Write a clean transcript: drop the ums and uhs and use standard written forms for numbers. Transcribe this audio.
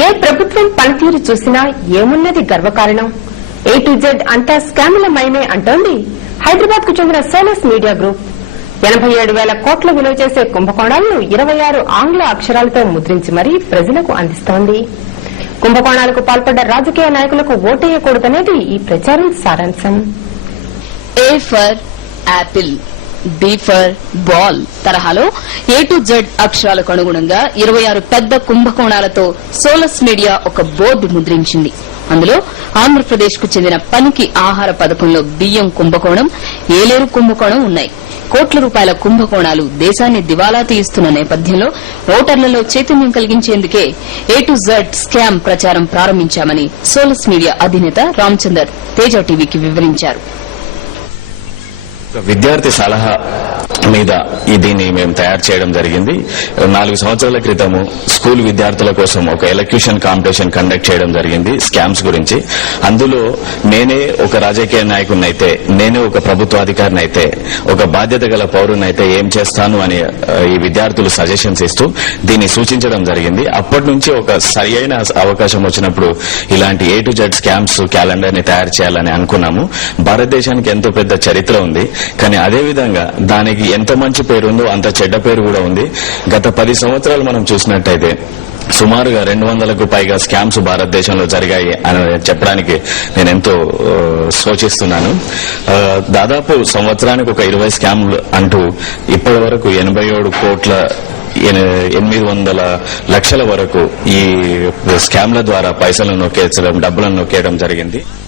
ఏ ప్రభుత్వం పనితీరు చూసినా ఏమున్నది గర్వకారణం. A to Z అంతా స్కాముల మయమే అంటోంది హైదరాబాద్ కు చెందిన సోలస్ మీడియా గ్రూప్. 87,000 కోట్ల విలువ చేసే కుంభకోణాలను 26 ఆంగ్ల అక్షరాలతో ముద్రించి మరీ ప్రజలకు అందిస్తోంది. కుంభకోణాలకు పాల్పడ్డ రాజకీయ నాయకులకు ఓటేయకూడదనేది ఈ ప్రచారం సారాంశం. A for Apple, B for ball తరహాలో A to Z అక్షరాలకు అనుగుణంగా 26 పెద్ద కుంభకోణాలతో సోలస్ మీడియా ఒక బోర్డు ముద్రించింది. అందులో ఆంధ్రప్రదేశ్ కు చెందిన పనికి ఆహార పథకంలో బియ్యం కుంభకోణం, ఏలేరు కుంభకోణం ఉన్నాయి. కోట్ల రూపాయల కుంభకోణాలు దేశాన్ని దివాలా తీయిస్తున్న నేపథ్యంలో ఓటర్లలో చైతన్యం కలిగించేందుకే A to Z స్కామ్ ప్రచారం ప్రారంభించామని సోలస్ మీడియా అధినేత రామచందర్ తేజ టీవీకి వివరించారు. విద్యార్థి సలహా మీద దీన్ని మేము తయారు చేయడం జరిగింది. 4 సంవత్సరాల క్రితము స్కూల్ విద్యార్థుల కోసం ఒక ఎలక్యూషన్ కాంపిటీషన్ కండక్ట్ చేయడం జరిగింది స్కామ్స్ గురించి. అందులో నేనే ఒక రాజకీయ నాయకుడినైతే, నేనే ఒక ప్రభుత్వాధికారిని అయితే, ఒక బాధ్యత గల పౌరునైతే ఏం చేస్తాను అని ఈ విద్యార్థులు సజెషన్స్ ఇస్తూ దీన్ని సూచించడం జరిగింది. అప్పటి నుంచి ఒక సరి అయిన అవకాశం వచ్చినప్పుడు ఇలాంటి A to Z scams calendar ని తయారు చేయాలని అనుకున్నాము. భారతదేశానికి ఎంతో పెద్ద చరిత్ర ఉంది, కానీ అదేవిధంగా దానికి ఎంత మంచి పేరు ఉందో అంత చెడ్డ పేరు కూడా ఉంది. గత 10 సంవత్సరాలు మనం చూసినట్టయితే సుమారుగా 200కు పైగా స్కామ్స్ భారతదేశంలో జరిగాయి అని చెప్పడానికి నేను ఎంతో సూచిస్తున్నాను. దాదాపు సంవత్సరానికి ఒక 20 స్కామ్లు అంటూ ఇప్పటి వరకు 87 కోట్ల 800 లక్షల వరకు ఈ స్కామ్ల ద్వారా పైసలను నొక్కేయడం, డబ్బులను నొక్కేయడం జరిగింది.